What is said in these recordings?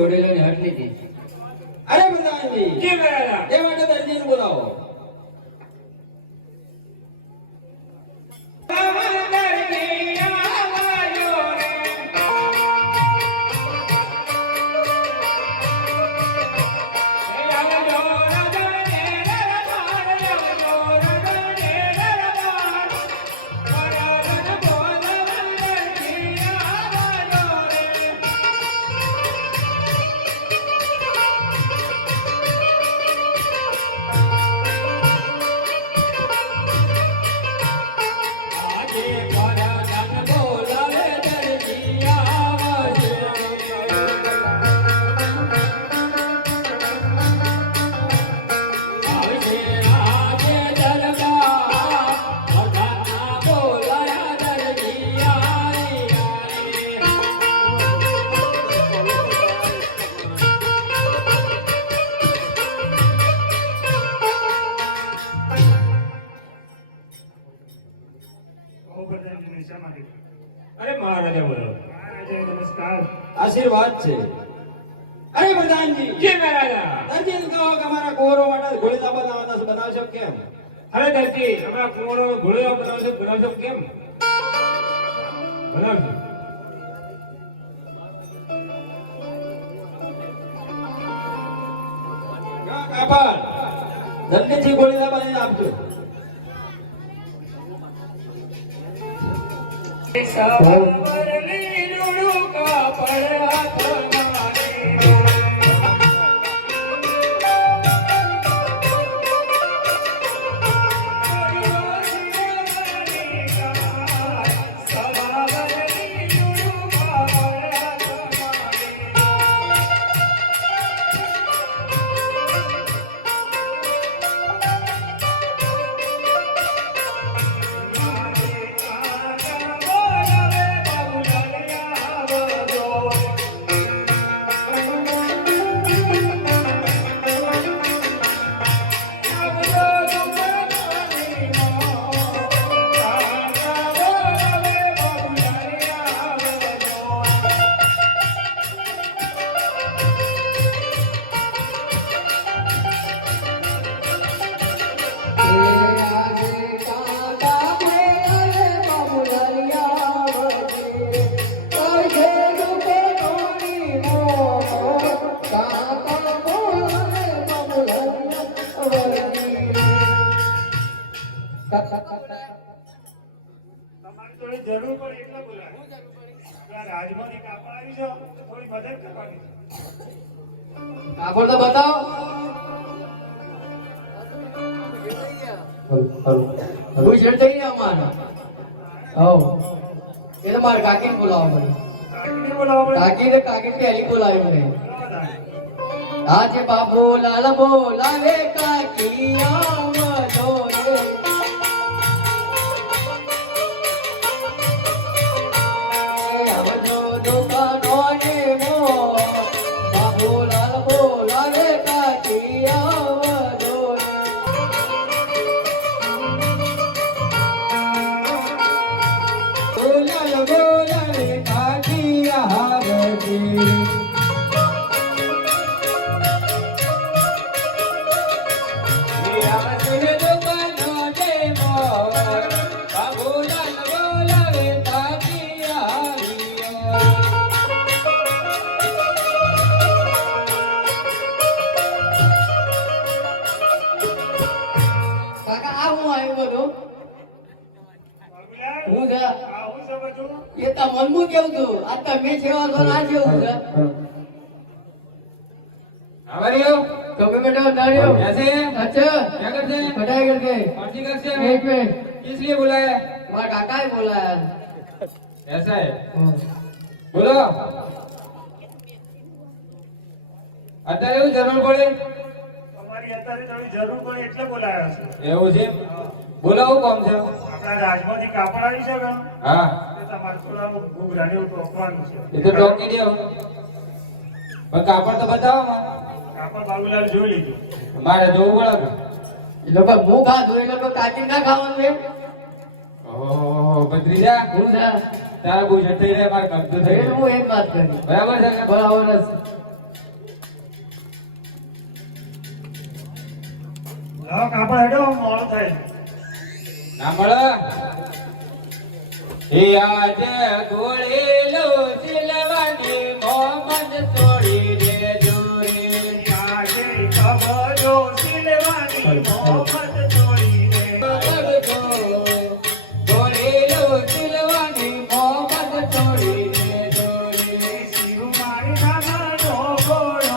જોડેલાની હટ લીધી. અરે પ્રધાનજી જી મહારાજ એ માટે દરજીને બોલાવો. અરે મહારાજા બોલો. નમસ્કાર. આશીર્વાદ છે. અરે પ્રધાનજી જી મહારાજા દરજીને કહો કે અમારા કોરો માટે ગોળીના બનાવવાના બનાવશો કેમ? અરે દરજી હમણાં કુંવરો ઘોડો બનાવશો કેમ બનાવશો? કાપડ જલ્દીથી ગોળીના બનાવીને આપજો. તમારી થોડી જરૂર પડે એટલે બોલાય. રાજમાંથી કાપડ આવી છે તો થોડી મદદ કરવાની છે. કાપડ તો બતાવો. હું શેર થઈ ગયા અમારા. હવ એ તો મારા કાકીને બોલાવો મને. કાકીને બોલાવો પડે. કાકી પહેલી બોલાવી મને. આજે બાબુ લાલ બોલાવે કાકી આવજો રે. આવજો દુકાનો ને મો બાબુ લાલ બોલાવે કાકી આવજો રે. બોલાવે કાકી આવજો. હું છે આવું સમજવું. એ તો મનમું કેવું છું આ તમે સેવા તો ના જેવું છે. આવરિયો कभी बेटा नारियो ऐसे अच्छा क्या करते हैं? पढ़ाई करके कौन सी कक्षा एक में? में किस लिए बुलाया? तुम्हारा काका ही बोला है. ऐसा है बोलो. અત્યારે એવું જરૂર પડે? તમારી અત્યારે થોડી જરૂર પડે એટલે બોલાયા છે. એવું છે? બોલાવું કોમ છે? આપણા રાજમાંથી કાપડ આવી છે ને? હા. તમારે થોડા ઘૂઘરાને ટોકવાનું છે. એ તો ટોકી દે. પણ કાપડ તો બતાવો માં. કાપડ બાબુલાલ જોઈ લીધું. મારે જોવું પડે. એ લોકો મું ખાધું એ લોકો કાચી ના ખાવાનું છે. ઓહો ભત્રીજા હું છે તારા બહુ જટ થઈ રહ્યા મારે કબજો થઈ હું એક વાત કરી બરાબર છે બરાબર લાવો કાપડ હેડો મોડું થાય ના મળે એ આજે ગોળેલો સિલવાની મોહમ્મદ તોડી દે જોરે આજે કબજો સિલવાની મોહમ્મદ તોડી દે ગોળેલો સિલવાની મોહમ્મદ તોડી દે જોરે શિવ મારી નાનો ગોળો કબજો સિલવાની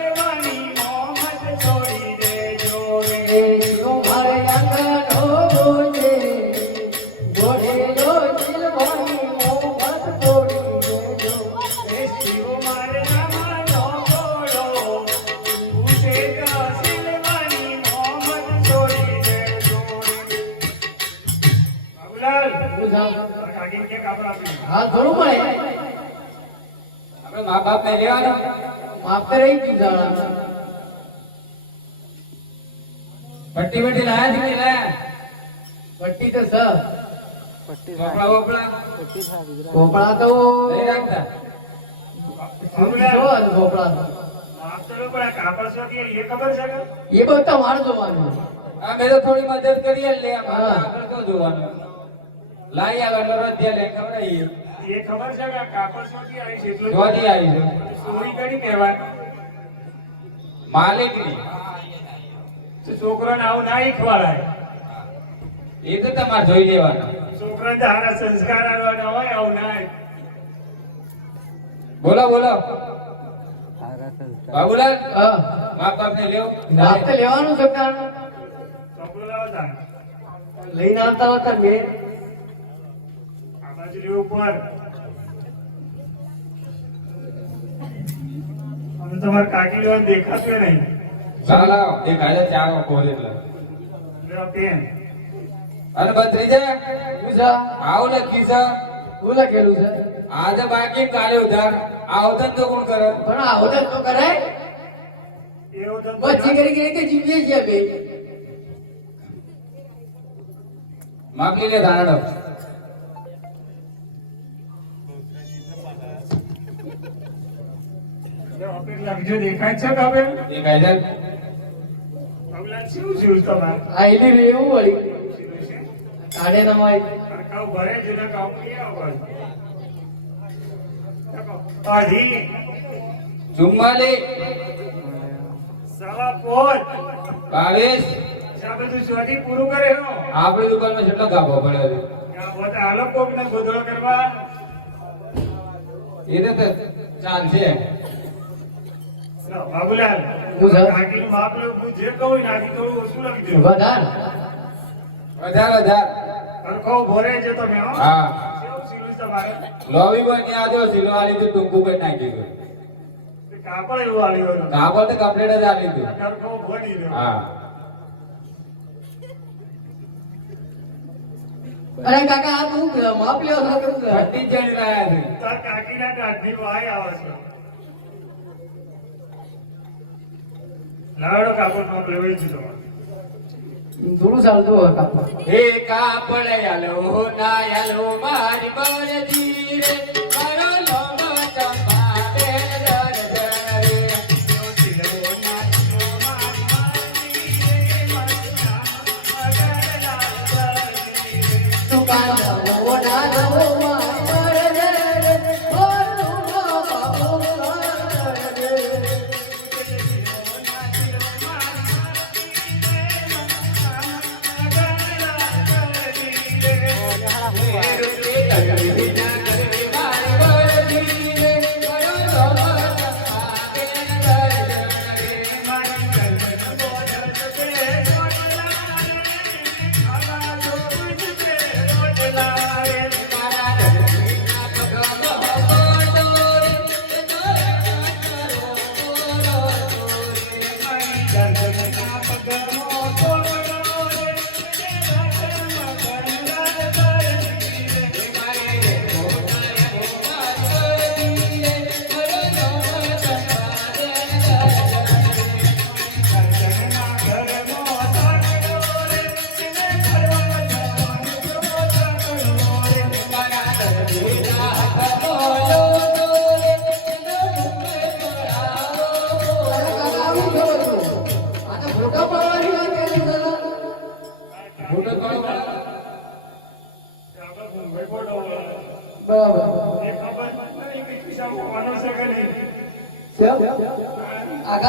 મોહમ્મદ તોડી દે જોરે આજે ગોળેલો હા થોડું મળે આપણે મા બાપ ને લેવાનું માફ રહી ગયું જાણા પટ્ટી બટ્ટી લાયા છે કે લાયા પટ્ટી તો સર કપડા વપડા કોપડા તો નહીં રાખતા કોપડા તો માફ કરો પણ કાપડ શું કે એ ખબર છે કે એ બધું તમારે જોવાનું આ મેં તો થોડી મદદ કરી લે આગળ તો જોવાનું લાઈ આગળ રધ્યા લે ખવડાઈ એ ખબર છે કે કાપડ સોથી આવી છે એટલું સોથી આવી છે સોરી કરી કહેવાય માલિકની છોકરાને આવું ના શીખવાડાય એ તો તમારે જોઈ લેવાનું છોકરાને તારા સંસ્કાર આવવાના હોય આવું ના બોલો બોલો બાબુલાલ મા બાપ ને લેવો વાત તો લેવાનું છે કારણ ચોપડો લાવતા લઈને આવતા હતા મેં ઉપર અમે તમારે કાકી લેવા દેખાતું નહીં ચાલો દેખાય ચારો કોલ એટલે પેન અને બત્રી જાય પૂછા આવ લખી છે શું લખેલું છે આજે બાકી કાલે ઉધાર આવતન તો કોણ કરે પણ આવતન તો કરાય એવું તો બચી કરી કે જીવીએ છીએ બે માપી લે ધારડો જો દેખાય છે કાબે દેખાય છે પગલા શું શું તમાર આઈલી રેવું વળી કાઢે ન હોય કાવ ભરે જુના કામ કે આવા આધી જુમ્માલી સવા પોત 22 આ બધું શોધી પૂરું કરે હો આપણી દુકાનમાં કેટલો ગાભો પડ્યો છે ગાભો તો આલો કોક ને ગોધડો કરવા એ તો ચાલશે બાબુલાલ કાકીનું માપ લો હું જે કહું નાખી તો શું લખી દઉં વધાર હરખો ભરે છે તમે હા કેવું સીલું તમારે લોબી બની આજો સીલો આલી તો ટૂંકું કરી નાખી દો કાપડ એવું આલી હોય કાપડ તો કમ્પ્લીટ જ આલી દો હરખો ભરી દો હા અરે કાકા આ તું માપ લેવો છો કે પટ્ટી જણ રહ્યા છે તાર કાકીના કાઢી વાય આવે છે લાડો કાપડ માપ લેવું છે તમારે થોડું ચાલતું હોય કાપડ હે કાપડ યાલો ના યાલો મારી બરજી રે મારો લોગો ચંપા બેન દર રે સિલો ના સિલો મારી રે મસ્તા અગર લાલ રે દુકાન ઓડા રો મારી રે ઓ નો બાબો રે મારા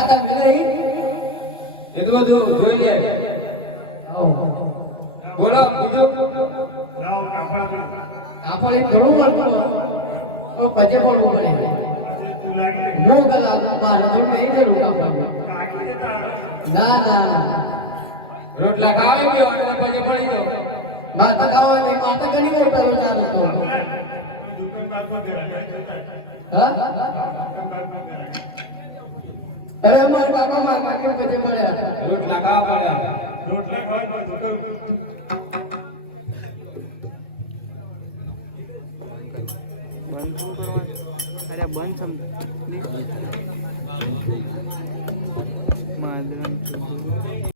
કાકા મિલે એટલું બધું જોઈ લે. બોલો બીજું. આપણે ઘણું મળતું તો પછી બોલવું પડે. હું કલાક મારે તો નહીં જરૂર કાપવાનું. ના ના રોટલા ખાવા ગયો એટલે પછી પડી ગયો. માતા ખાવા નહીં માતા ઘણી વાર પેલો ચાલુ તો હા અરે મારા કાકા મારા કાકી પછી મળ્યા રોટલા ખાવા પડ્યા. બંધ કરવાનું. અરે બંધ સમજ